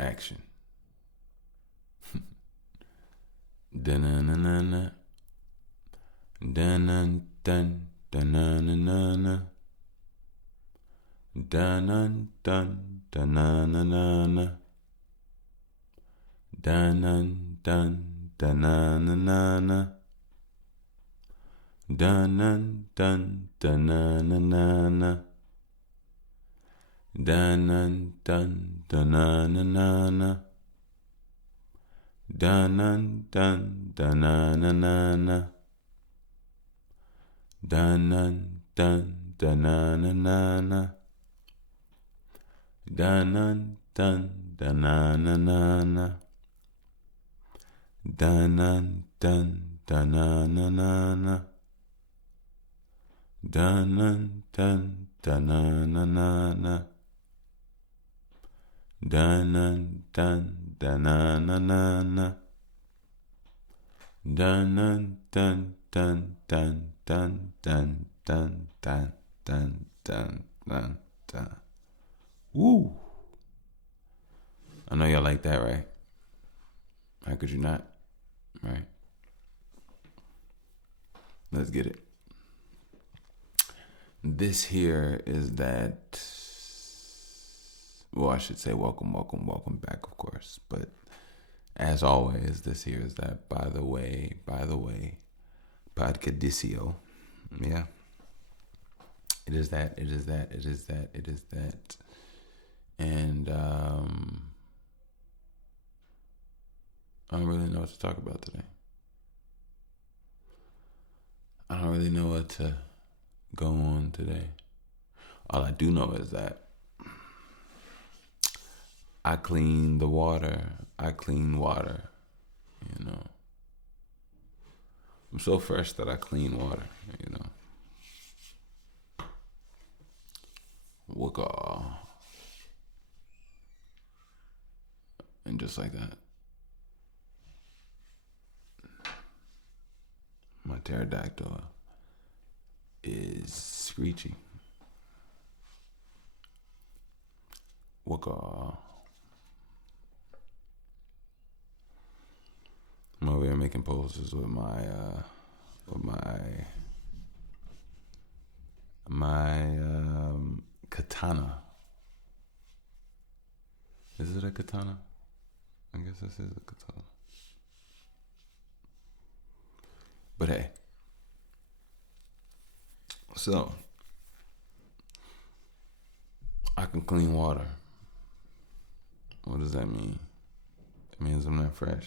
Action. Da-na-na-na-na. Dun-dun-dun. Da-na-na-na-na. Dun-dun-dun. Da-na-na-na-na. Dun-dun-dun. Da-na-na-na-na. Dun-dun-dun. Da-na-na-na-na. Dun-dun-dun. Da-na-na-na-na. Dun-dun-dun. Da-na-na-na-na. Dun-dun-dun. Da-na-na-na-na. Dun-dun-dun. Da-na-na-na-na. Dun-dun-dun. Da-na-na-na-na. Dun-dun-dun. Da-na-na-na-na. Dun-dun-dun. Da-na-na-na-na. Dun-dun-dun-dun-dun-dun-dun-dun-dun-dun. Woo! I know y'all like that, right? How could you not? Right? Let's get it. This here is that, well, I should say welcome back, of course. But as always, this here is that, by the way, Podcadicio. Yeah. It is that. And I don't really know what to talk about today. I don't really know what to go on today. All I do know is that I clean the water. I clean water, you know. I'm so fresh that I clean water, you know. Waka. And just like that, my pterodactyl is screeching. Waka. I'm over here making poses with my katana. Is it a katana? I guess this is a katana. But hey. So, I can clean water. What does that mean? It means I'm not fresh.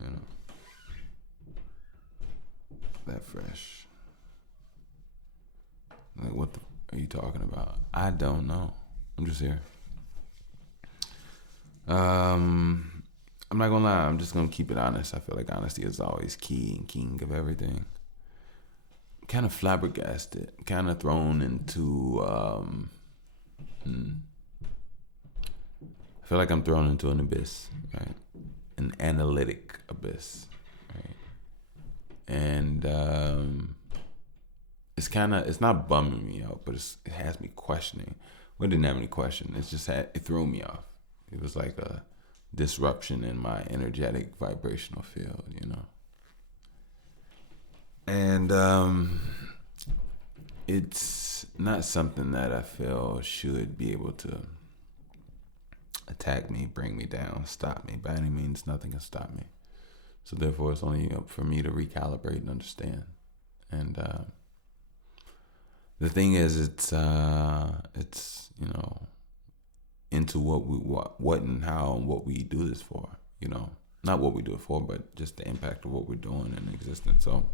You know. That fresh. Like, what the are you talking about? I don't know. I'm just here. I'm not gonna lie, I'm just gonna keep it honest. I feel like honesty is always key and king of everything. Kind of flabbergasted, kind of thrown into I feel like I'm thrown into an abyss, right? An analytic abyss, right? And it's not bumming me out, but it has me questioning. Well, it didn't have any question. It threw me off. It was like a disruption in my energetic vibrational field, you know. And it's not something that I feel should be able to attack me, bring me down, stop me. By any means, nothing can stop me. So therefore, it's only up for me to recalibrate and understand. And the thing is, it's you know, into what and how and what we do this for. You know, not what we do it for, but just the impact of what we're doing in existence. So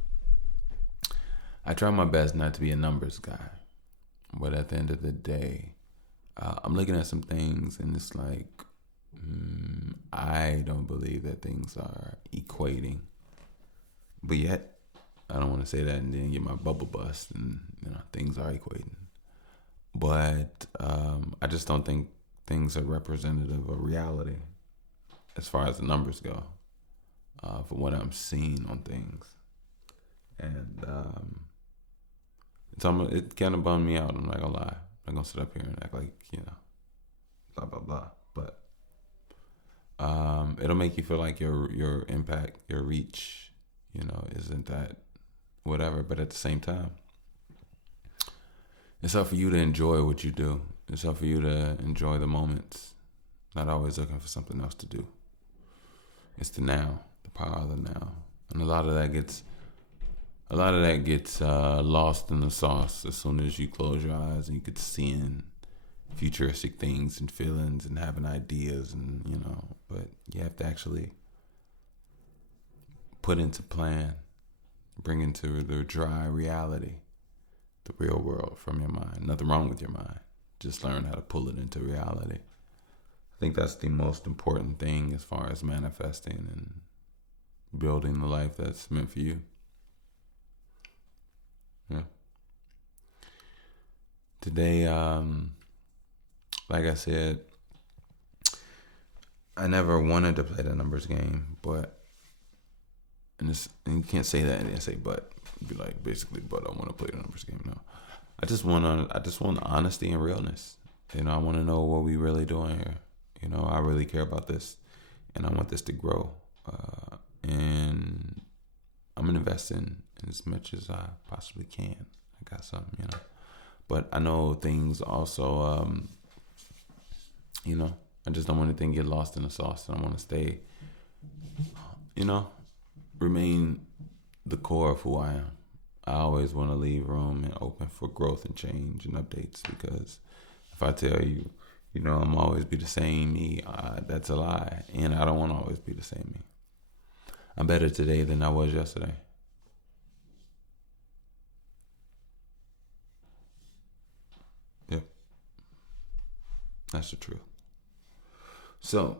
I try my best not to be a numbers guy, but at the end of the day, I'm looking at some things and it's like, I don't believe that things are equating. But yet, I don't want to say that and then get my bubble bust and, you know, things are equating. But I just don't think things are representative of reality as far as the numbers go, from what I'm seeing on things. And it kind of bummed me out. I'm not gonna lie. I'm not gonna sit up here and act like, you know, blah blah blah. But it'll make you feel like your impact, your reach, isn't that whatever. But at the same time, it's up for you to enjoy what you do. It's up for you to enjoy the moments, not always looking for something else to do. It's the now, the power of the now, and a lot of that gets lost in the sauce as soon as you close your eyes and you get to seeing futuristic things and feelings and having ideas but you have to actually put into plan, bring into the dry reality, the real world from your mind. Nothing wrong with your mind. Just learn how to pull it into reality. I think that's the most important thing as far as manifesting and building the life that's meant for you. Yeah. Today, like I said, I never wanted to play the numbers game, and you can't say that and then say but. Be like basically, but I want to play the numbers game. No, I just want honesty and realness. I want to know what we really doing here. I really care about this, and I want this to grow. And I'm investing as much as I possibly can. I got something, But I know things also, I just don't want anything to get lost in the sauce. And I want to stay, remain the core of who I am. I always want to leave room and open for growth and change and updates, because if I tell you, I'm always be the same me, that's a lie. And I don't want to always be the same me. I'm better today than I was yesterday. Yep. That's the truth. So,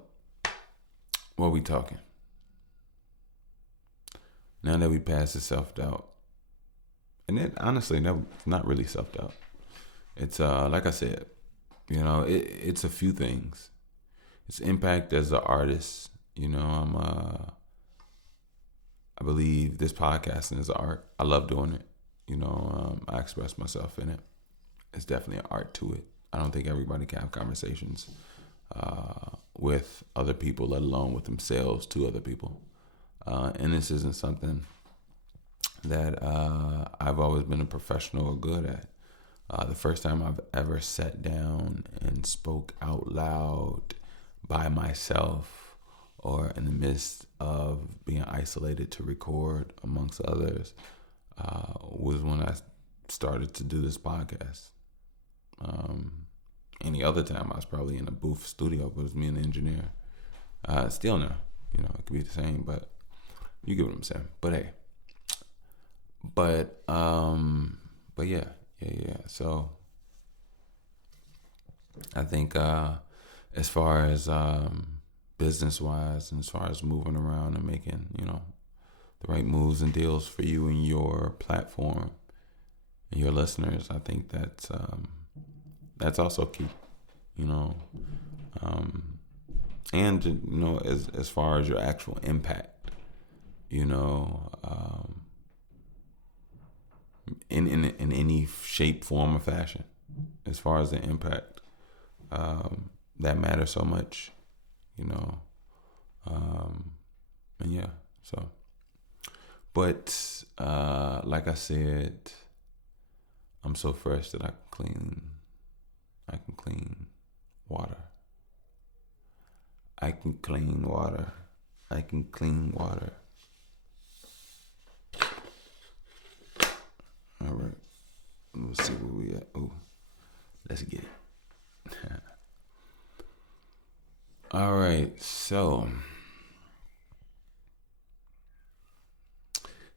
what are we talking? Now that we passed the self-doubt, and it honestly, not really self-doubt. It's like I said, it's a few things. It's impact as an artist. I believe this podcasting is art. I love doing it. I express myself in it. It's definitely an art to it. I don't think everybody can have conversations with other people, let alone with themselves to other people. And this isn't something that I've always been a professional or good at. The first time I've ever sat down and spoke out loud by myself or in the midst of being isolated to record amongst others was when I started to do this podcast. Any other time I was probably in a booth studio, but it was me and the engineer. Still now, it could be the same, but you get what I'm saying. But hey, but yeah. So I think as far as business wise, and as far as moving around and making the right moves and deals for you and your platform and your listeners, I think that's also key. And as far as your actual impact. In any shape, form, or fashion, as far as the impact, that matters so much, and yeah. So, but like I said, I'm so fresh that I can clean water. I can clean water. I can clean water. All right. Let's see where we at. Oh, let's get it. All right. So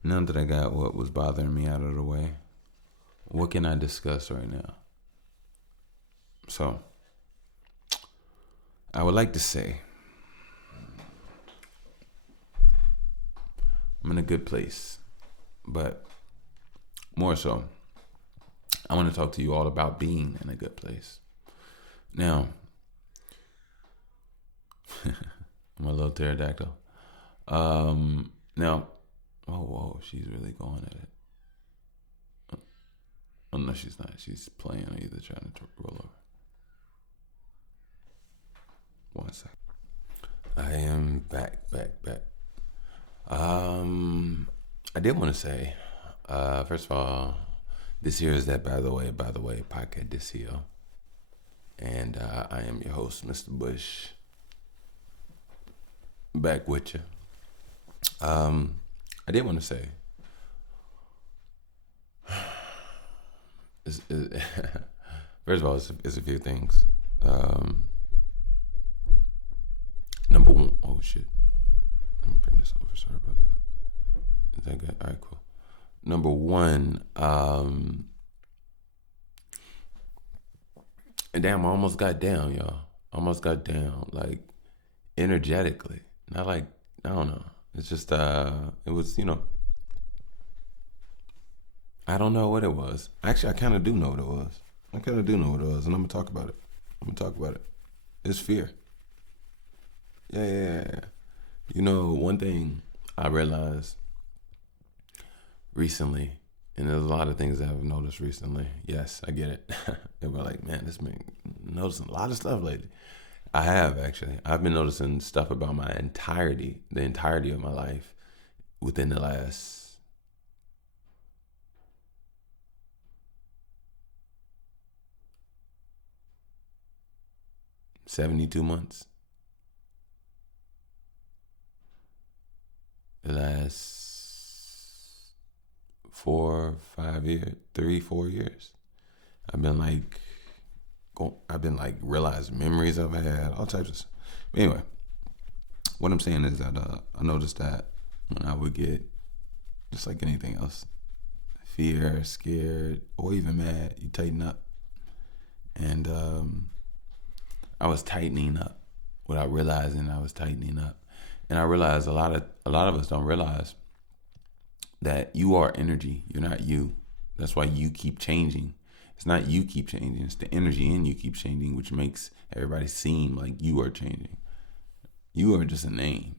now that I got what was bothering me out of the way, what can I discuss right now? So I would like to say I'm in a good place, but more so, I want to talk to you all about being in a good place. Now, I'm a little pterodactyl. Now, whoa, she's really going at it. Oh, no, she's not. She's playing or either trying to roll over. one second. I am back. I did want to say, first of all, this here is that by the way, podcast this here. And I am your host, Mr. Bush. Back with you. I did want to say, first of all, it's a few things. Number one, oh shit. Let me bring this over. Sorry about that. Is that good? All right, cool. Number one, and damn, I almost got down, y'all. Almost got down, like energetically. Not like, I don't know. It's just, it was, I don't know what it was. Actually, I kind of do know what it was. And I'm gonna talk about it. It's fear. Yeah. One thing I realized recently, and there's a lot of things that I've noticed recently. Yes, I get it. They were like, man, this man noticing a lot of stuff lately. I have, actually. I've been noticing stuff about the entirety of my life within the last 72 months. The last 4 years. I've been like realizing memories I've had, all types of stuff. But anyway, what I'm saying is that I noticed that when I would get, just like anything else, fear, scared, or even mad, you tighten up. And I was tightening up without realizing I was tightening up. And I realized a lot of us don't realize that you are energy. You're not you. That's why you keep changing. It's not you keep changing. It's the energy in you keeps changing, which makes everybody seem like you are changing. You are just a name,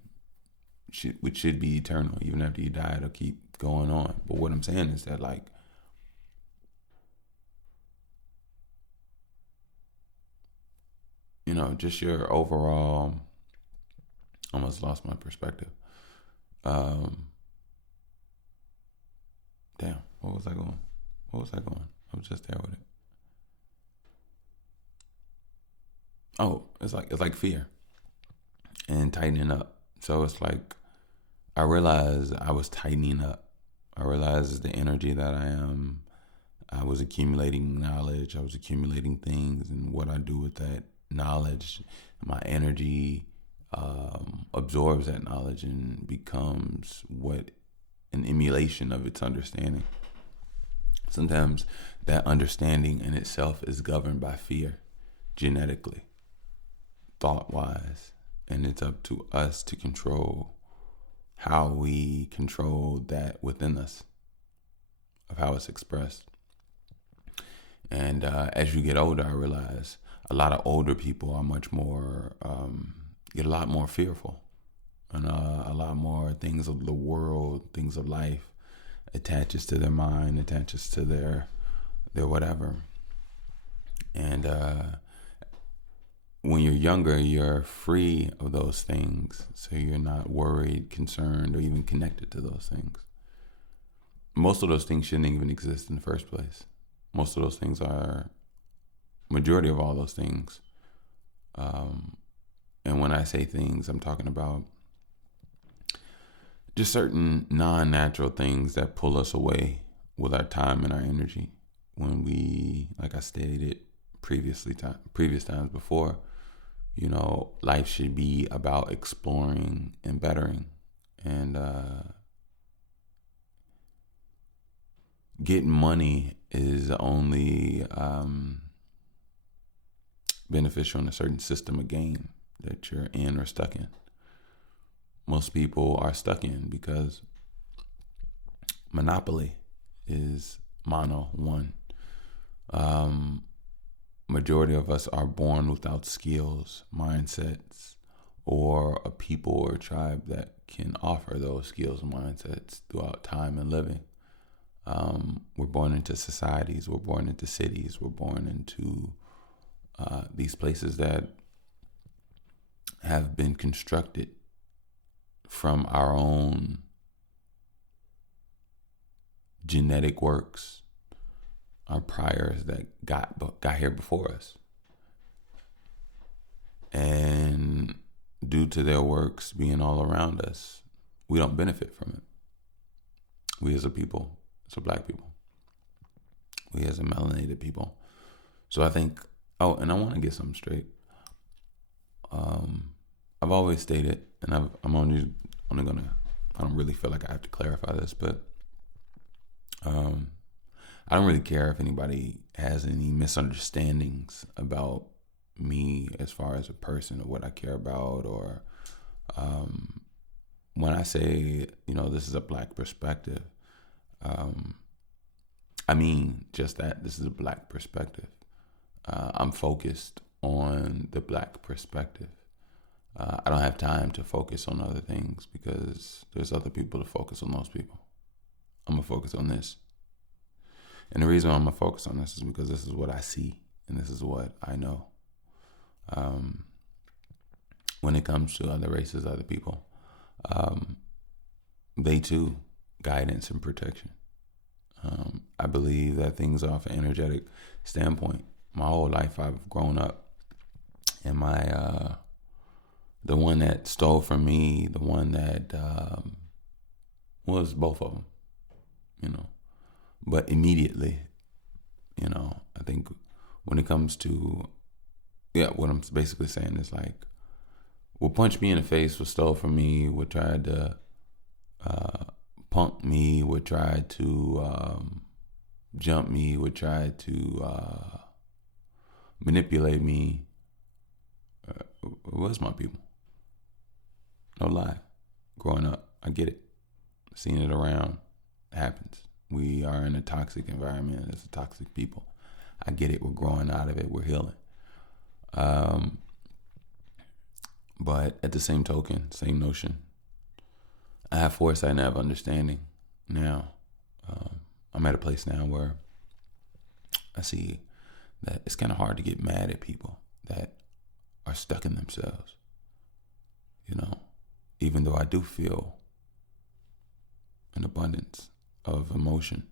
which should be eternal. Even after you die, it'll keep going on. But what I'm saying is that, like, just your overall, almost lost my perspective. Damn, what was I going? I was just there with it. Oh, it's like fear and tightening up. So it's like I realized I was tightening up. I realized the energy that I was accumulating knowledge. I was accumulating things, and what I do with that knowledge, my energy absorbs that knowledge and becomes an emulation of its understanding. Sometimes that understanding in itself is governed by fear, genetically, thought-wise, and it's up to us to control how we control that within us, of how it's expressed. And as you get older, I realize a lot of older people are much more, get a lot more fearful, and a lot more things of the world, things of life attaches to their mind, attaches to their whatever. And when you're younger, you're free of those things, so you're not worried, concerned, or even connected to those things. Most of those things shouldn't even exist in the first place. Most of those things majority of all those things. And when I say things, I'm talking about just certain non-natural things that pull us away with our time and our energy. When we, like I stated previous times before, life should be about exploring and bettering. And getting money is only beneficial in a certain system of game that you're in or stuck in. Most people are stuck in because monopoly is mono, one. Majority of us are born without skills, mindsets, or a people or a tribe that can offer those skills and mindsets throughout time and living. We're born into societies, we're born into cities, we're born into these places that have been constructed from our own genetic works, our priors that got here before us. And due to their works being all around us, we don't benefit from it. We as a people, as a black people, we as a melanated people. So I think, and I want to get something straight. I've always stated, and I'm only gonna, I don't really feel like I have to clarify this, but I don't really care if anybody has any misunderstandings about me as far as a person or what I care about, or when I say, this is a black perspective, I mean just that this is a black perspective. I'm focused on the black perspective. I don't have time to focus on other things because there's other people to focus on those people. I'm going to focus on this. And the reason why I'm going to focus on this is because this is what I see and this is what I know. When it comes to other races, other people, they too, guidance and protection. I believe that things off an energetic standpoint. My whole life I've grown up, and the one that stole from me, the one that was both of them, but immediately, I think when it comes to, what I'm basically saying is like, what punched me in the face, what stole from me, what tried to punk me, what tried to jump me, what tried to manipulate me, it was my people. No lie. Growing up, I get it. Seeing it around, it happens. We are in a toxic environment. It's a toxic people. I get it. We're growing out of it. We're healing. But at the same token, same notion, I have foresight and I have understanding now. I'm at a place now where I see that it's kind of hard to get mad at people that are stuck in themselves. Even though I do feel an abundance of emotion.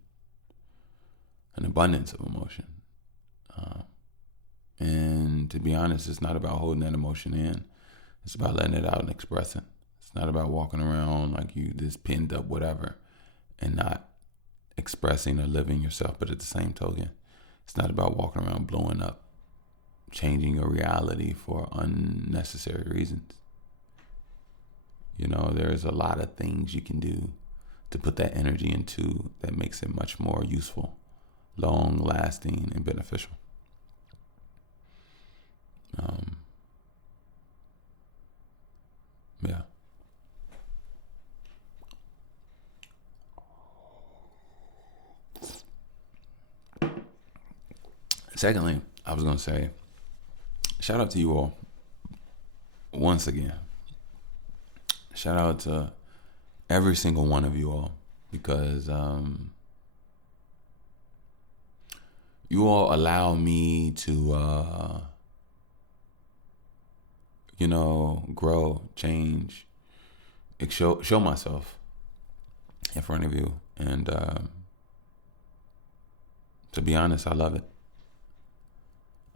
And to be honest, it's not about holding that emotion in. It's about letting it out and expressing. It's not about walking around like you just pinned up whatever and not expressing or living yourself. But at the same token, it's not about walking around blowing up, changing your reality for unnecessary reasons. There's a lot of things you can do to put that energy into that makes it much more useful, long lasting, and beneficial. Yeah. Secondly, I was going to say, shout out to you all once again. Shout out to every single one of you all, because you all allow me to, grow, change, show myself in front of you. And to be honest, I love it.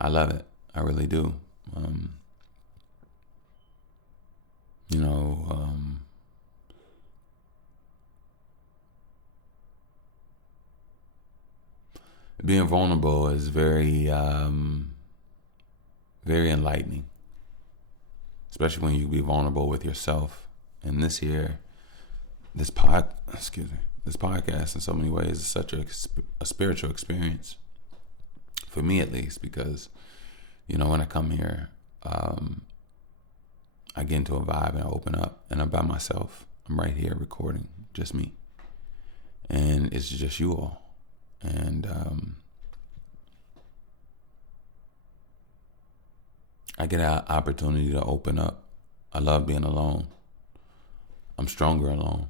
I really do. Being vulnerable is very, very enlightening, especially when you be vulnerable with yourself. And this podcast in so many ways is such a spiritual experience for me, at least, because when I come here, I get into a vibe and I open up and I'm by myself. I'm right here recording, just me, and it's just you all. And I get an opportunity to open up. I love being alone. I'm stronger alone.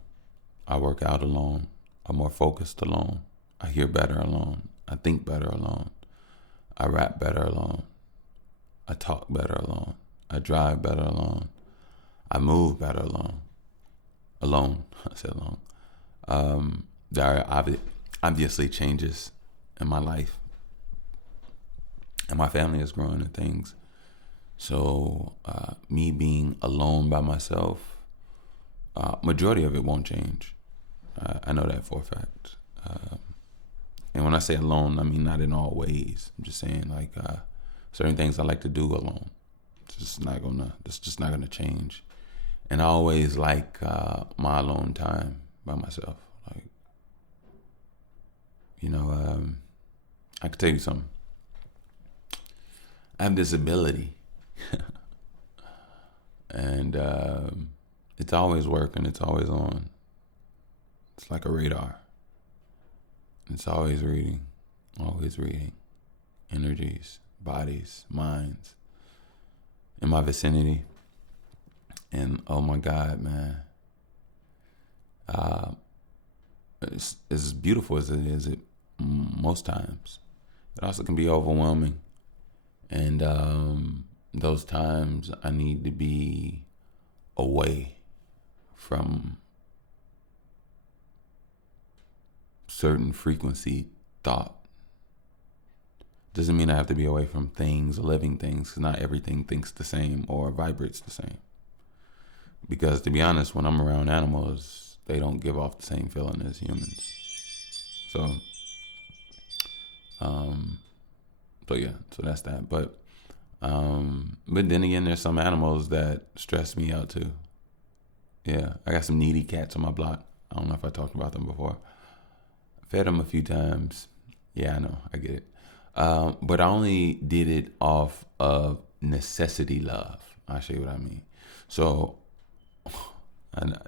I work out alone. I'm more focused alone. I hear better alone. I think better alone. I rap better alone. I talk better alone. I drive better alone. I move better alone. Alone, I said alone. There are obviously changes in my life, and my family is growing and things. So me being alone by myself, majority of it won't change. I know that for a fact. And when I say alone, I mean not in all ways. I'm just saying like certain things I like to do alone. It's just not gonna change. And I always like my alone time by myself. Like, I could tell you something. I have this ability, and it's always working. It's always on. It's like a radar. It's always reading, energies, bodies, minds in my vicinity. And oh my God, man, it's as beautiful as it is most times. It also can be overwhelming. And those times I need to be away from certain frequency thought. Doesn't mean I have to be away from things, living things, because not everything thinks the same or vibrates the same. Because to be honest, when I'm around animals, they don't give off the same feeling as humans. So that's that. But then again, there's some animals that stress me out too. Yeah, I got some needy cats on my block. I don't know if I talked about them before. Fed them a few times. Yeah, I know. I get it. But I only did it off of necessity love. I'll show you what I mean. So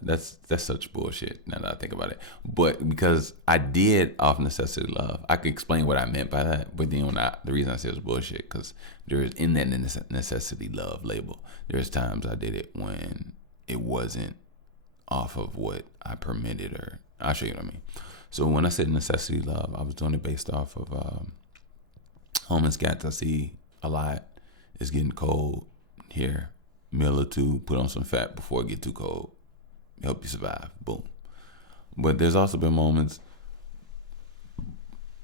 that's such bullshit now that I think about it. But because I did off necessity love, I could explain what I meant by that. But then the reason I said it was bullshit, because there is in that necessity love label, there's times I did it when it wasn't off of what I permitted, or I'll show you what I mean. So when I said necessity love, I was doing it based off of homeless cats I see a lot. It's getting cold here. Meal or two, put on some fat before it get too cold. Help you survive. Boom. But there's also been moments,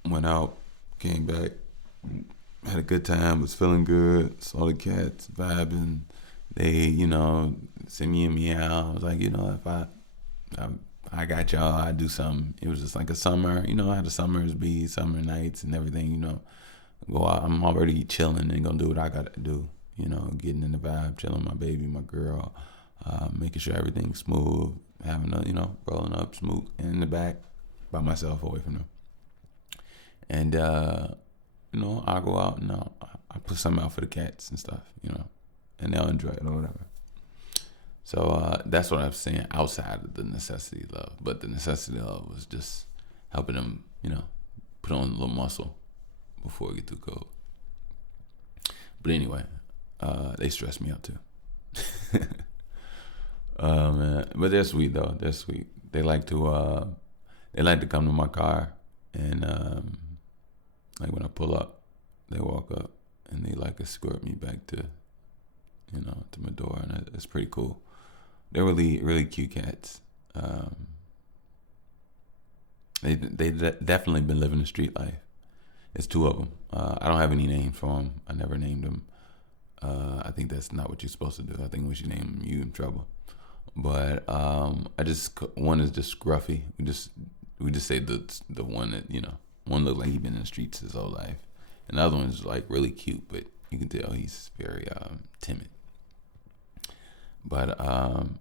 went out, came back, had a good time, was feeling good, saw the cats vibing. They, send me a meow. I was like, if I got y'all, I do something. It was just like a summer, how the summers be, summer nights and everything, go out. I'm already chilling and gonna do what I gotta do, getting in the vibe, chilling with my baby, my girl, making sure everything's smooth, having a, rolling up smooth in the back by myself away from them. And, I'll go out and I put something out for the cats and stuff, and they'll enjoy it or whatever. So that's what I'm saying outside of the necessity love. But the necessity love was just helping them, put on a little muscle before it get too cold. But anyway, they stress me out too. Man. But they're sweet though. They're sweet. They like to come to my car, and like when I pull up, they walk up and they like escort me back to my door, and it's pretty cool. They're really, really cute cats. They definitely been living the street life. It's two of them. I don't have any names for them. I never named them. I think that's not what you're supposed to do. I think once you name them, you in trouble. But one is just scruffy. We just say the one that one looked like he been in the streets his whole life, and the other one's like really cute, but you can tell he's very timid. But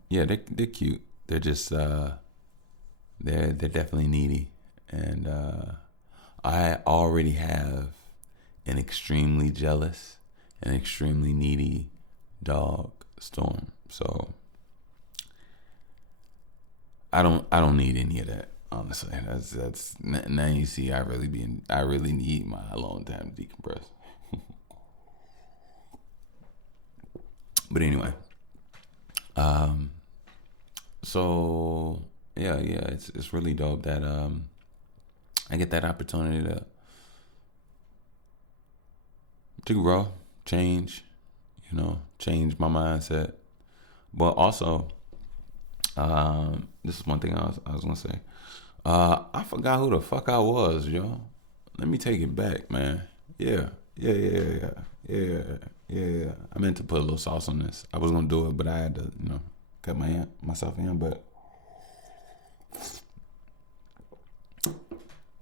yeah, they're cute. They're just they're definitely needy, and I already have an extremely jealous and extremely needy dog, Storm. So I don't need any of that. Honestly, that's now you see I really need my alone time to decompress. But anyway. So yeah, it's really dope that I get that opportunity to grow, change my mindset. But also, this is one thing I was gonna say. I forgot who the fuck I was, yo. Let me take it back, man. Yeah, yeah. Yeah. I meant to put a little sauce on this. I was gonna do it, but I had to, cut myself in. But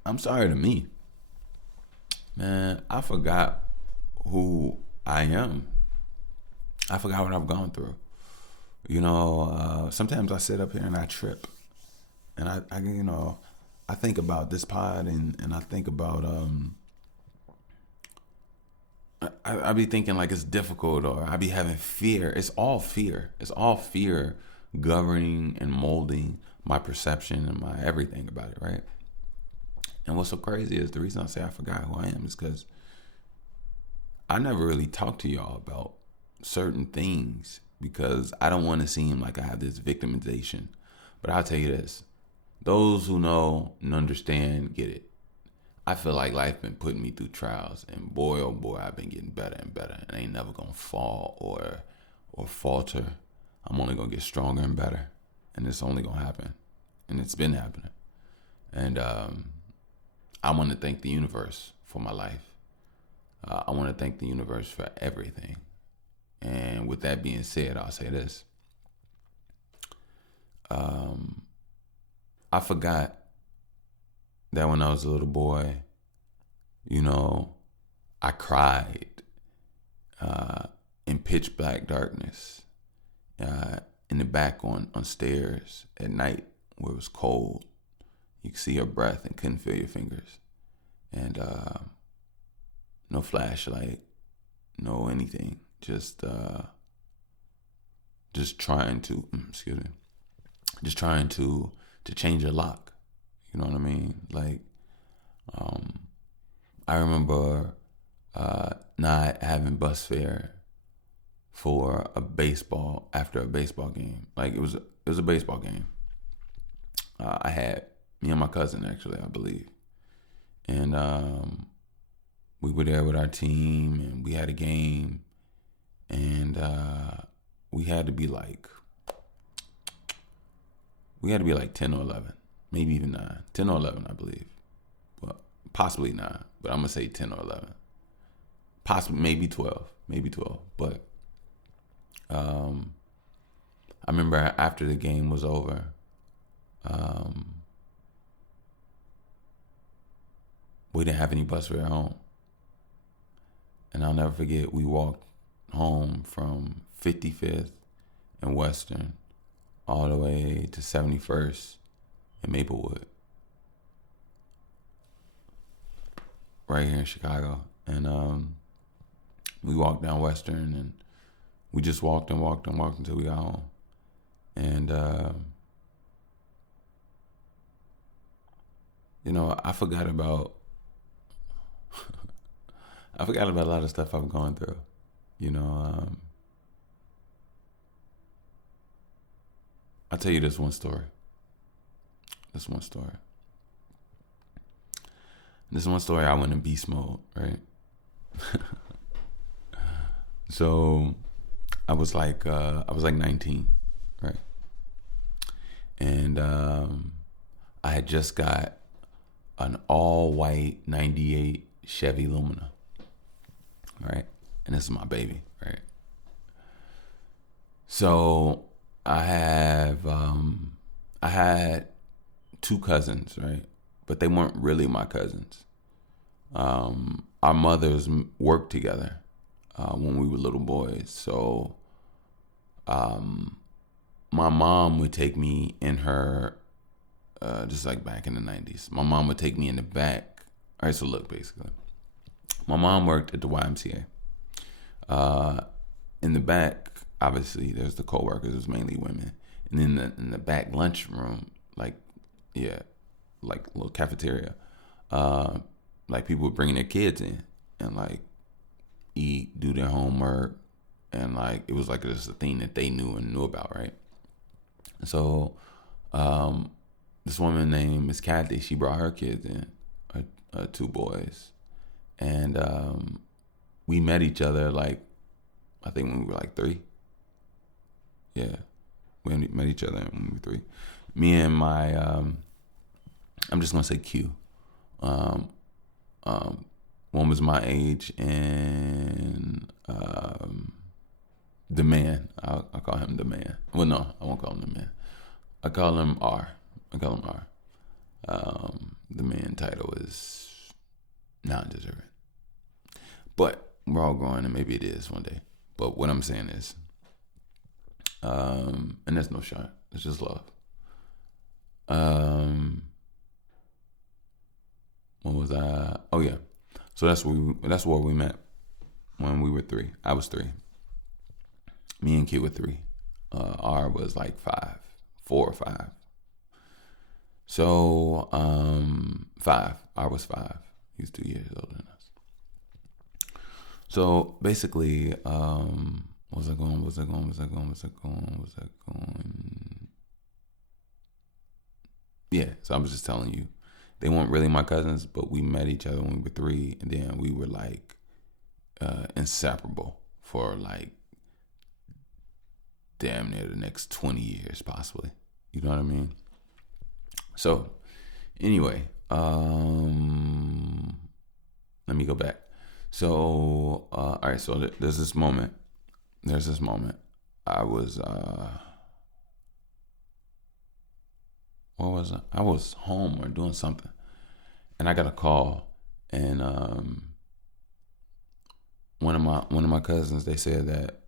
I'm sorry to me, man. I forgot who I am. I forgot what I've gone through. Sometimes I sit up here and I trip, and I think about this pod, and I think about I be thinking like it's difficult, or I be having fear. It's all fear. It's all fear governing and molding my perception and my everything about it, right? And what's so crazy is the reason I say I forgot who I am is because I never really talked to y'all about certain things because I don't want to seem like I have this victimization. But I'll tell you this. Those who know and understand get it. I feel like life been putting me through trials, and boy, oh boy, I've been getting better and better. And I ain't never gonna fall or falter. I'm only gonna get stronger and better, and it's only gonna happen, and it's been happening. And I want to thank the universe for my life. I want to thank the universe for everything. And with that being said, I'll say this. I forgot that when I was a little boy, I cried in pitch black darkness in the back on stairs at night where it was cold. You could see your breath and couldn't feel your fingers. And no flashlight, no anything. Just trying to, just trying to change a lock. You know what I mean? Like, I remember not having bus fare for after a baseball game. Like it was a baseball game. I had me and my cousin actually, I believe, and we were there with our team, and we had a game, and we had to be like 10 or 11. Maybe even 9. 10 or 11, I believe. Well, possibly 9, but I'm going to say 10 or 11. Possibly, maybe 12. Maybe 12. But I remember after the game was over, we didn't have any bus fare home. And I'll never forget, we walked home from 55th and Western all the way to 71st in Maplewood, right here in Chicago. And we walked down Western, and we just walked until we got home. And I forgot about a lot of stuff I've gone through. I'll tell you this one story. This one story, I went in beast mode, right? So I was like 19, right? And I had just got an all-white 98 Chevy Lumina, right? And this is my baby, right? So I had 2 cousins, right? But they weren't really my cousins. Our mothers worked together when we were little boys. So my mom would take me in her, just like back in the 90s, my mom would take me in the back. All right, so look, basically, my mom worked at the YMCA. In the back, obviously, there's the co-workers. It was mainly women. And then in the back lunchroom, like a little cafeteria, like people would bring their kids in and like eat, do their homework, and like it was like just a thing that they knew about, right? So this woman named Miss Kathy, she brought her kids in, 2 boys, and we met each other like I think when we were like 3. Yeah, we met each other when we were 3. Me and my, I'm just gonna say Q. Um, One was my age, and the man. I'll call him the man. Well, no, I won't call him the man. I call him R. The man title is non-deserving. But we're all growing, and maybe it is one day. But what I'm saying is, and that's no shot. It's just love. What was I? Oh yeah. So that's where we met when we were 3. I was 3. Me and Q were 3. R was like 5, 4 or 5. So 5. R was 5. He's 2 years older than us. So basically, was I going? Yeah. So I was just telling you, they weren't really my cousins, but we met each other when we were 3, and then we were like inseparable for like damn near the next 20 years, possibly. You know what I mean? So, anyway, let me go back. So, all right. So there's this moment. I was, what was I? I was home or doing something, and I got a call, and one of my cousins, they said that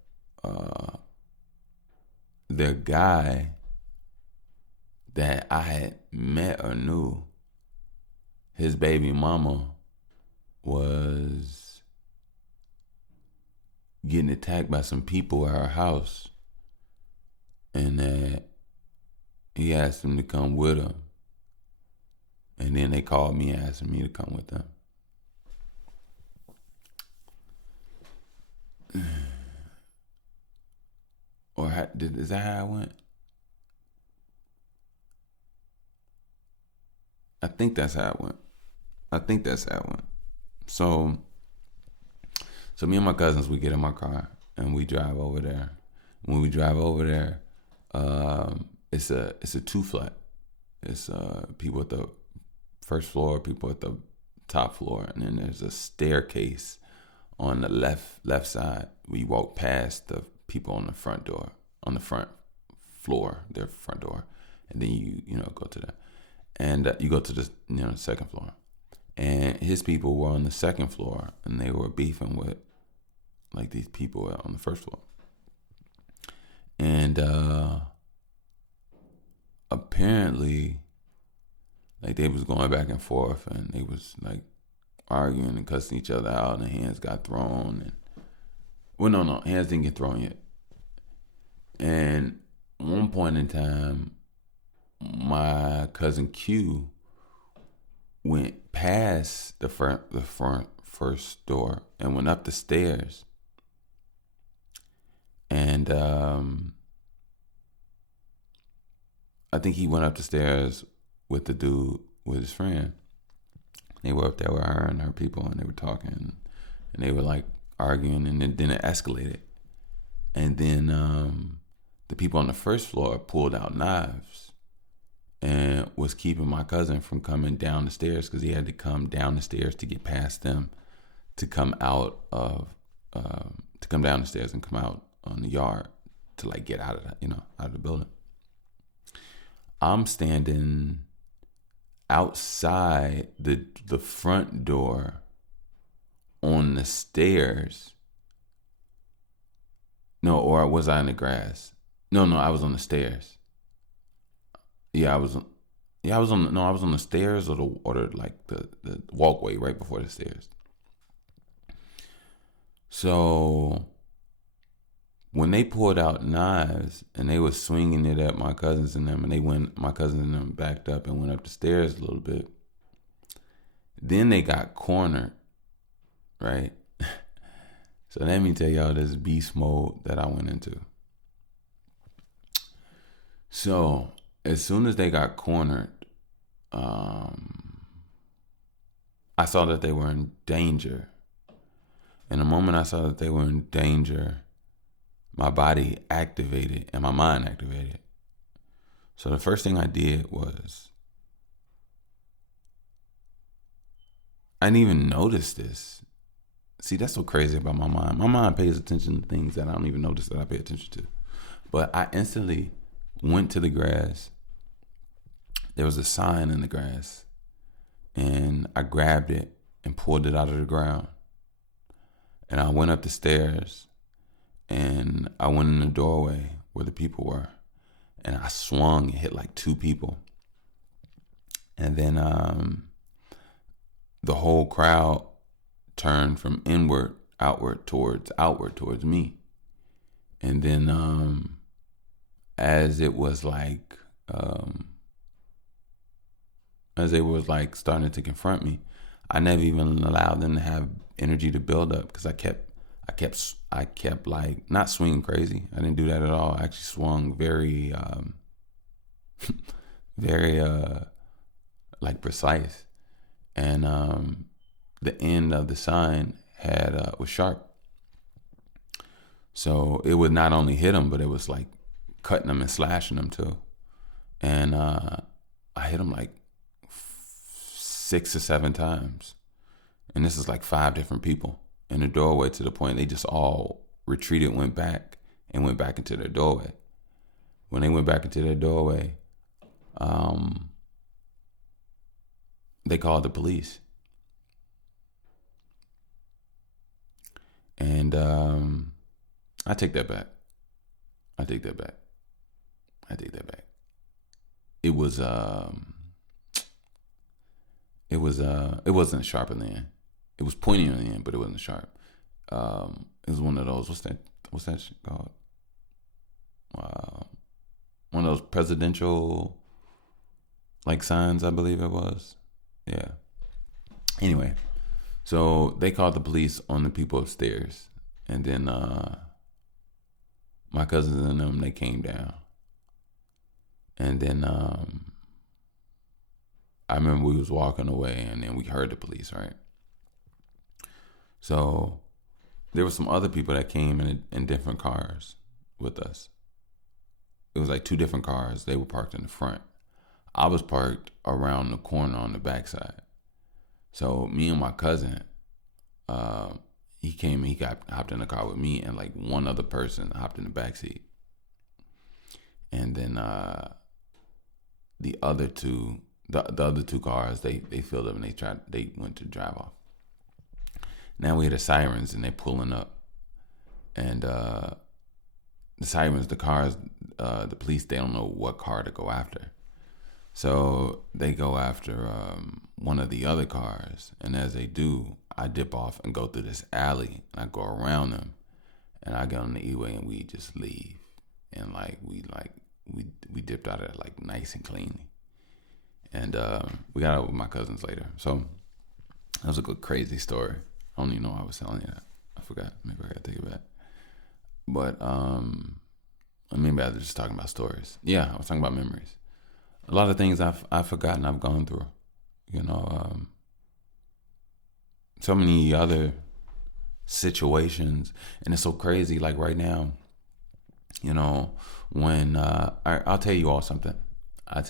the guy that I had met or knew, his baby mama was getting attacked by some people at her house, and that he asked him to come with him. And then they called me asking me to come with them. Or is that how I went? I think that's how it went. So me and my cousins, we get in my car and we drive over there. When we drive over there, it's a 2-flat. It's people at the first floor, people at the top floor, and then there's a staircase on the left side. We walk past the people on the front floor, their front door, and then you go to that, and you go to the second floor, and his people were on the second floor, and they were beefing with like these people on the first floor, and apparently, like, they was going back and forth, and they was like arguing and cussing each other out, and hands got thrown, and no, hands didn't get thrown yet. And at one point in time, my cousin Q went past the front first door and went up the stairs, and I think he went up the stairs with the dude, with his friend. They were up there with her and her people, and they were talking, and they were like arguing, and then it escalated. And then the people on the first floor pulled out knives and was keeping my cousin from coming down the stairs, because he had to come down the stairs to get past them to come out of to come down the stairs and come out on the yard to like get out of out of the building. I'm standing outside the front door on the stairs. No, or was I in the grass? No, I was on the stairs. I was on the stairs or the walkway right before the stairs. So when they pulled out knives and they were swinging it at my cousins and them, and my cousins and them backed up and went up the stairs a little bit. Then they got cornered, right? So let me tell y'all this beast mode that I went into. So as soon as they got cornered, I saw that they were in danger. And the moment I saw that they were in danger, my body activated and my mind activated. So the first thing I did was, I didn't even notice this. See, that's so crazy about my mind. My mind pays attention to things that I don't even notice that I pay attention to. But I instantly went to the grass. There was a sign in the grass, and I grabbed it and pulled it out of the ground. And I went up the stairs, and I went in the doorway where the people were, and I swung and hit like 2 people. And then the whole crowd turned from outward towards me. And then as it was like starting to confront me, I never even allowed them to have energy to build up, because I kept like not swinging crazy. I didn't do that at all. I actually swung very very like precise. And the end of the sign was sharp, so it would not only hit him, but it was like cutting them and slashing them too. And I hit him like 6 or 7 times, and this is like 5 different people in the doorway, to the point they just all retreated, went back into their doorway. When they went back into their doorway, they called the police. And I take that back. It wasn't sharp in the end. It was pointy in the end, but it wasn't sharp. It was one of those, what's that shit called? One of those presidential like signs, I believe it was. Yeah. Anyway, so they called the police on the people upstairs, and then my cousins and them, they came down. And then I remember we was walking away, and then we heard the police, right? So there were some other people that came in different cars with us. It was like 2 different cars. They were parked in the front. I was parked around the corner on the backside. So me and my cousin, he came and he hopped in the car with me, and like one other person hopped in the backseat. And then the other two cars, they filled up and they went to drive off. Now we hear the sirens, and they're pulling up, and the sirens, the cars, the police, they don't know what car to go after. So they go after one of the other cars, and as they do, I dip off and go through this alley, and I go around them, and I get on the E-way, and we just leave, and we dipped out of it like nice and cleanly, and we got out with my cousins later. So that was a good crazy story. I don't even know why I was telling you that. I forgot. Maybe I gotta take it back. But maybe I was just talking about stories. Yeah, I was talking about memories. A lot of things I've forgotten, I've gone through. You know, so many other situations, and it's so crazy. Like right now, you know, when I'll tell you all something.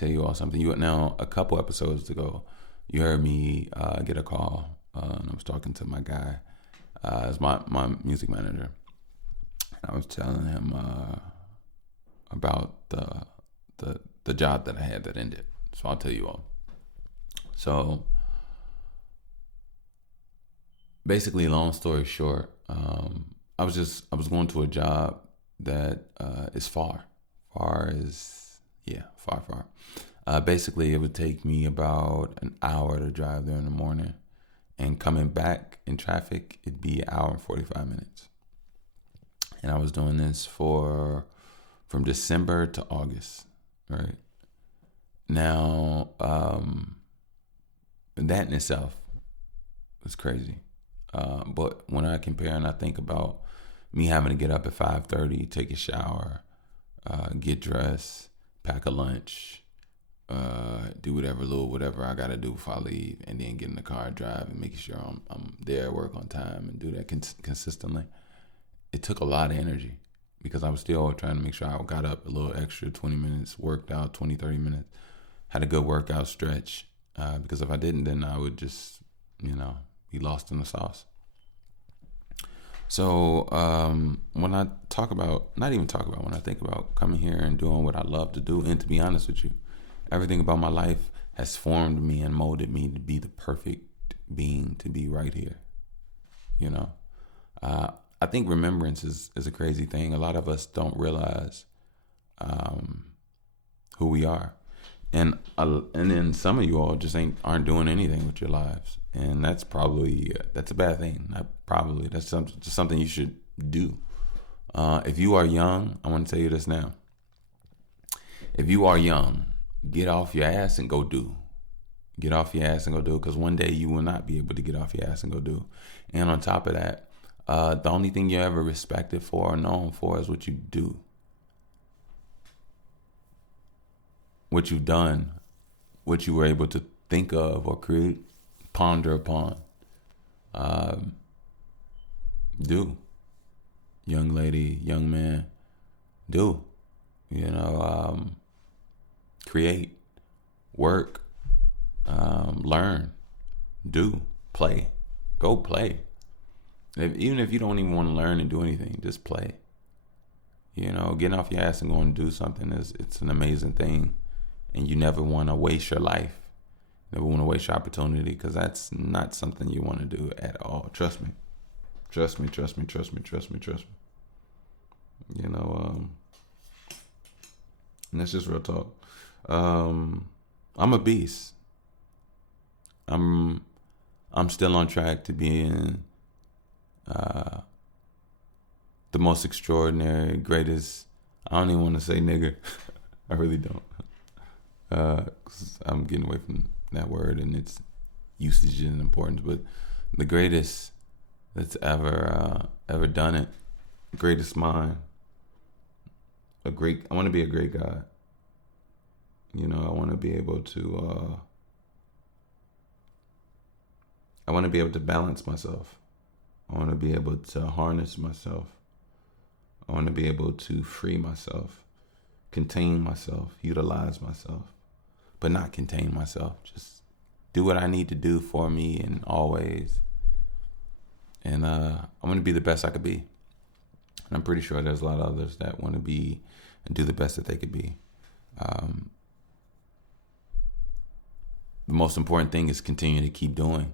You now, a couple episodes ago, you heard me get a call. And I was talking to my guy, as my music manager. I was telling him about the job that I had that ended. So I'll tell you all. So basically, long story short, I was going to a job that is far. Basically, it would take me about an hour to drive there in the morning, and coming back in traffic, it'd be an hour and 45 minutes. And I was doing this from December to August, right? Now, that in itself was crazy. But when I compare and I think about me having to get up at 5:30, take a shower, get dressed, pack a lunch, do whatever I gotta do before I leave, and then get in the car, drive, and making sure I'm there at work on time, and do that consistently. It took a lot of energy, because I was still trying to make sure I got up a little extra 20 minutes, worked out 20, 30 minutes, had a good workout stretch. Because if I didn't, then I would just, be lost in the sauce. So when I when I think about coming here and doing what I love to do, and to be honest with you, everything about my life has formed me and molded me to be the perfect being to be right here. I think remembrance is a crazy thing. A lot of us don't realize who we are. And then some of you all just aren't doing anything with your lives, and that's a bad thing. That's something you should do. If you are young, I want to tell you this now. If you are young, get off your ass and go do. Get off your ass and go do, because one day you will not be able to get off your ass and go do. And on top of that, the only thing you're ever respected for or known for is what you do. What you've done, what you were able to think of or create, ponder upon. Do. Young lady, young man, do. Create, work, learn, do, play. Go play. Even if you don't even want to learn and do anything, just play. Getting off your ass and going to do something it's an amazing thing. And you never want to waste your life. Never want to waste your opportunity, because that's not something you want to do at all. Trust me. Trust me. And that's just real talk. I'm a beast. I'm still on track to being the most extraordinary, greatest. I don't even want to say nigger. I really don't. 'Cause I'm getting away from that word and its usage and importance, but the greatest that's ever done it, greatest mind. I want to be a great God. I want to be able to. I want to be able to balance myself. I want to be able to harness myself. I want to be able to free myself, contain myself, utilize myself. But not contain myself. Just do what I need to do for me and always. And I want to be the best I could be. And I'm pretty sure there's a lot of others that want to be and do the best that they could be. The most important thing is continue to keep doing.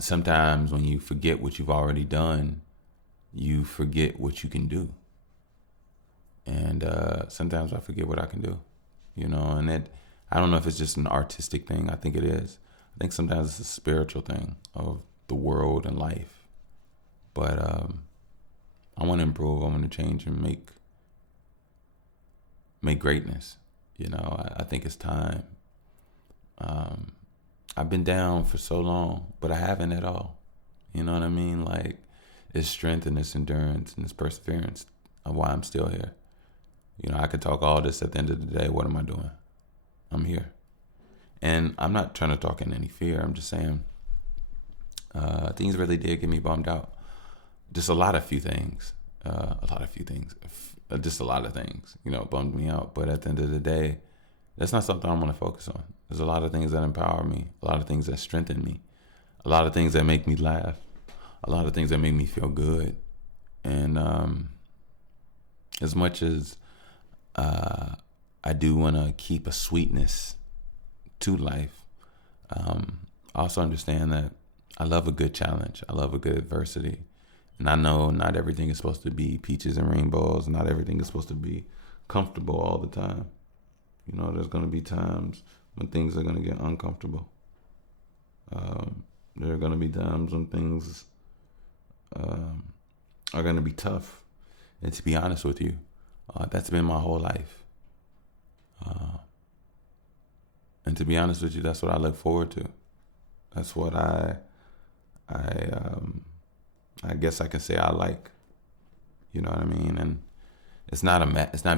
Sometimes when you forget what you've already done, you forget what you can do. And sometimes I forget what I can do. And I don't know if it's just an artistic thing. I think it is. I think sometimes it's a spiritual thing of the world and life. But I want to improve. I want to change and make greatness. I think it's time. I've been down for so long, but I haven't at all. You know what I mean? Like, it's strength and it's endurance and it's perseverance of why I'm still here. I could talk all this at the end of the day. What am I doing? I'm here. And I'm not trying to talk in any fear. I'm just saying things really did get me bummed out. Just a lot of things. Just a lot of things, bummed me out. But at the end of the day, that's not something I'm going to focus on. There's a lot of things that empower me, a lot of things that strengthen me, a lot of things that make me laugh, a lot of things that make me feel good. And as much as I do want to keep a sweetness to life, I also understand that I love a good challenge. I love a good adversity. And I know not everything is supposed to be peaches and rainbows. Not everything is supposed to be comfortable all the time. There's going to be times when things are going to get uncomfortable. There are going to be times when things are going to be tough. And to be honest with you, that's been my whole life. And to be honest with you, that's what I look forward to. That's what I guess I can say I like. You know what I mean? And it's not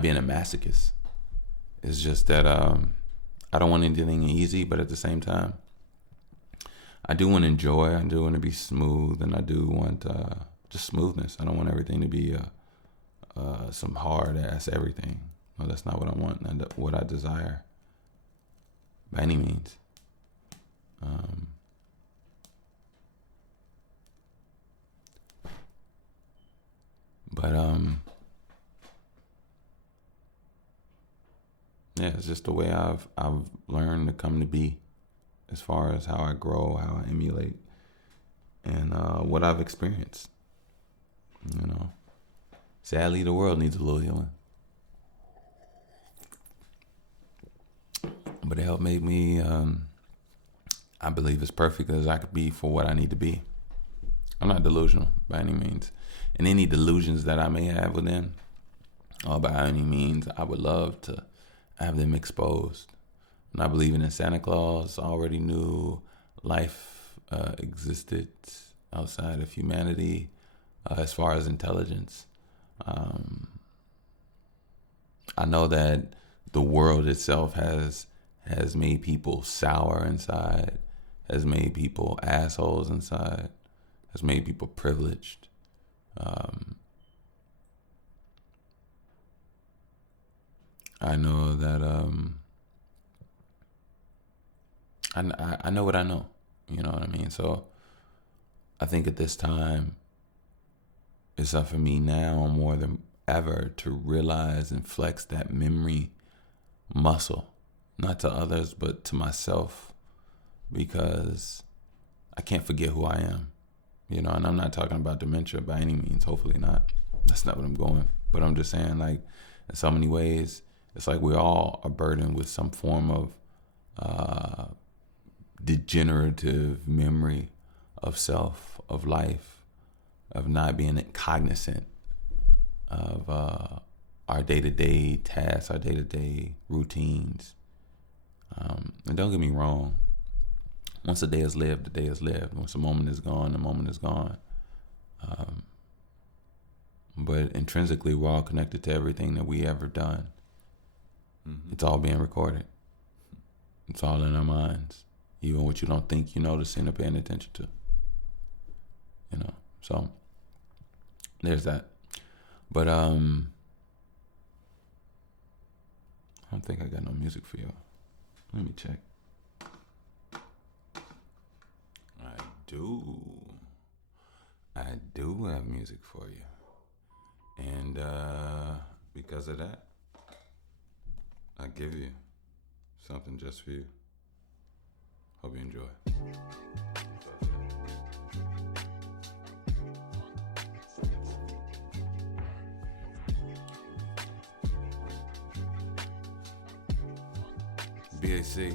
being a masochist. It's just that I don't want anything easy, but at the same time, I do want to enjoy. I do want to be smooth, and I do want just smoothness. I don't want everything to be some hard ass everything. No, that's not what I want. Not what I desire by any means. But yeah, it's just the way I've learned to come to be, as far as how I grow, how I emulate, and what I've experienced. You know, sadly, the world needs a little healing, but it helped make me, I believe, as perfect as I could be for what I need to be. I'm not delusional by any means, and any delusions that I may have within, or by any means, I would love to have them exposed. Not believing in Santa Claus, I already knew life existed outside of humanity, as far as intelligence. I know that the world itself has made people sour inside, has made people assholes inside, has made people privileged. I know that I know what I know. You know what I mean? So I think at this time, it's up for me now more than ever to realize and flex that memory muscle, not to others, but to myself, because I can't forget who I am. You know, and I'm not talking about dementia by any means, hopefully not. That's not what I'm going. But I'm just saying, like, in so many ways, it's like we all are burdened with some form of degenerative memory of self, of life, of not being cognizant of our day-to-day tasks, our day-to-day routines. And don't get me wrong, once a day is lived, the day is lived. Once a moment is gone, the moment is gone. But intrinsically, we're all connected to everything that we ever done. Mm-hmm. It's all being recorded. It's all in our minds. Even what you don't think you noticing or paying attention to. You know, so there's that. But I don't think I got no music for you. Let me check. I do have music for you. And because of that, I give you something just for you. Hope you enjoy. BAC.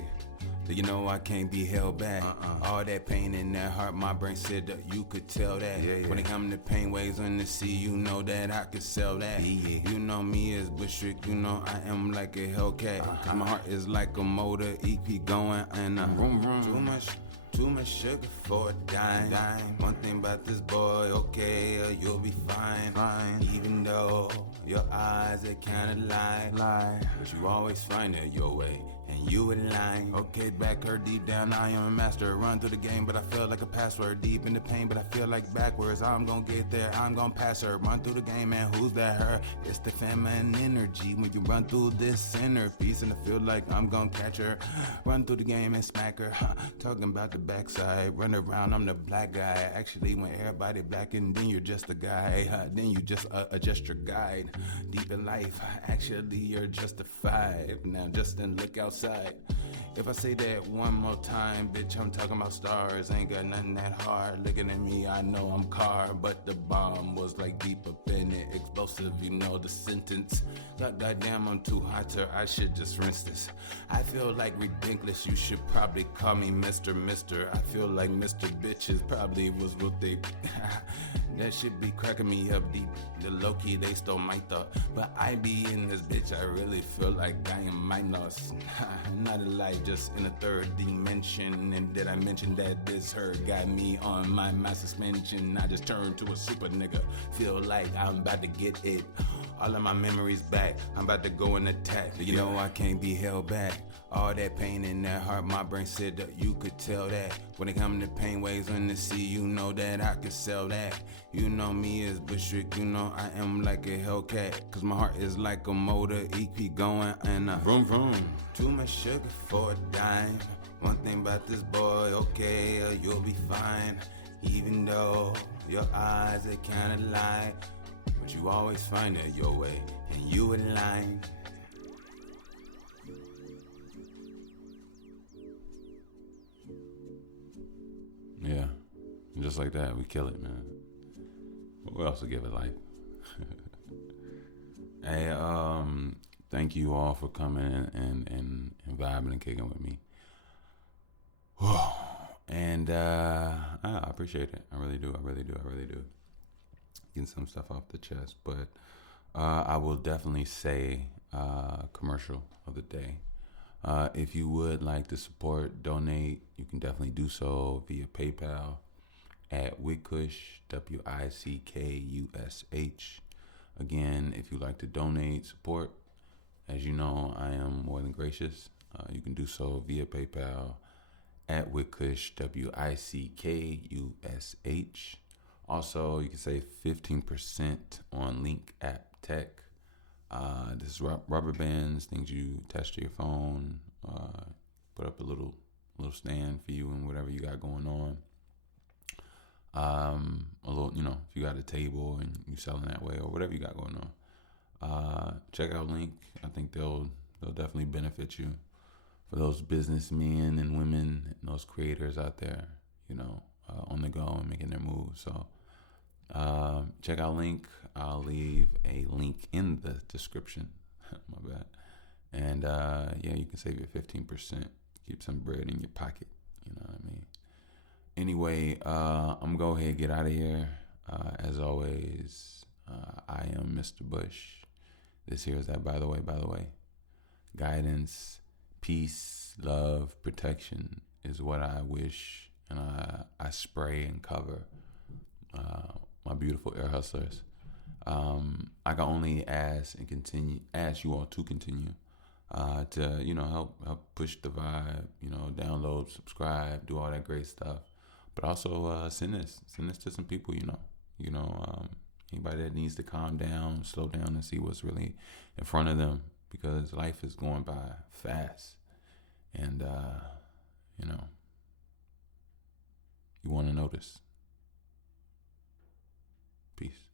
You know I can't be held back. All that pain in that heart, my brain said that you could tell that. Yeah. When it come to pain waves on the sea, you know that I could sell that. Yeah. You know me as Bushwick, you know I am like a Hellcat. My heart is like a motor, EP going and vroom vroom. Too much sugar for a dime. One thing about this boy, okay, you'll be fine. Even though your eyes, they kinda lie. But you always find it your way. And you in line. Okay, back her deep down, I am a master. Run through the game, but I feel like a password. Deep in the pain, but I feel like backwards. I'm gonna get there, I'm gonna pass her. Run through the game, man, who's that her? It's the feminine energy when you run through this centerpiece. And I feel like I'm gonna catch her. Run through the game and smack her. Talking about the backside. Run around, I'm the black guy. Actually, when everybody black and then you're just a guy. Then you just a gesture guide. Deep in life, actually you're just a 5. Now just then look outside. If I say that one more time, bitch, I'm talking about stars. Ain't got nothing that hard. Looking at me, I know I'm car, but the bomb was like deep up in it. Explosive, you know the sentence. Goddamn, I'm too hot to, I should just rinse this. I feel like ridiculous, you should probably call me Mr. I feel like Mr. Bitches probably was what they... That shit be cracking me up deep. The low-key, they stole my thought. But I be in this bitch, I really feel like I am minus. Not alive, just in a third dimension. And did I mention that this hurt got me on my suspension? I just turned to a super nigga. Feel like I'm about to get it all of my memories back. I'm about to go and attack. You know I can't be held back. All that pain in that heart, my brain said that you could tell that. When it come to pain waves in the sea, you know that I could sell that. You know me as Bushwick, you know I am like a Hellcat. Cause my heart is like a motor, it keep going and vroom vroom. Too much sugar for a dime. One thing about this boy, okay, you'll be fine. Even though your eyes, they kinda lie. But you always find it your way, and you align. Yeah, just like that, we kill it, man. But we also give it life. Hey, thank you all for coming and vibing and kicking with me. And I appreciate it. I really do. Getting some stuff off the chest, but I will definitely say commercial of the day. If you would like to support, donate, you can definitely do so via PayPal at Wickush, WICKUSH. Again, if you'd like to donate, support, as you know, I am more than gracious. You can do so via PayPal at Wickush, WICKUSH. Also, you can save 15% on Link App Tech. This is rubber bands, things you attach to your phone. Put up a little stand for you and whatever you got going on. A little, if you got a table and you selling that way or whatever you got going on. Check out Link. I think they'll definitely benefit you. For those businessmen and women and those creators out there, on the go and making their moves. So check out Link. I'll leave a link in the description. My bad. And you can save your 15%. Keep some bread in your pocket. You know what I mean? Anyway, I'm going to go ahead and get out of here. As always, I am Mr. Bush. This here is that by the way. Guidance, peace, love, protection is what I wish, and I spray and cover my beautiful air hustlers. I can only ask you all to continue to help push the vibe, download, subscribe, do all that great stuff, but also send this to some people anybody that needs to calm down, slow down, and see what's really in front of them, because life is going by fast. And, you want to notice. Peace.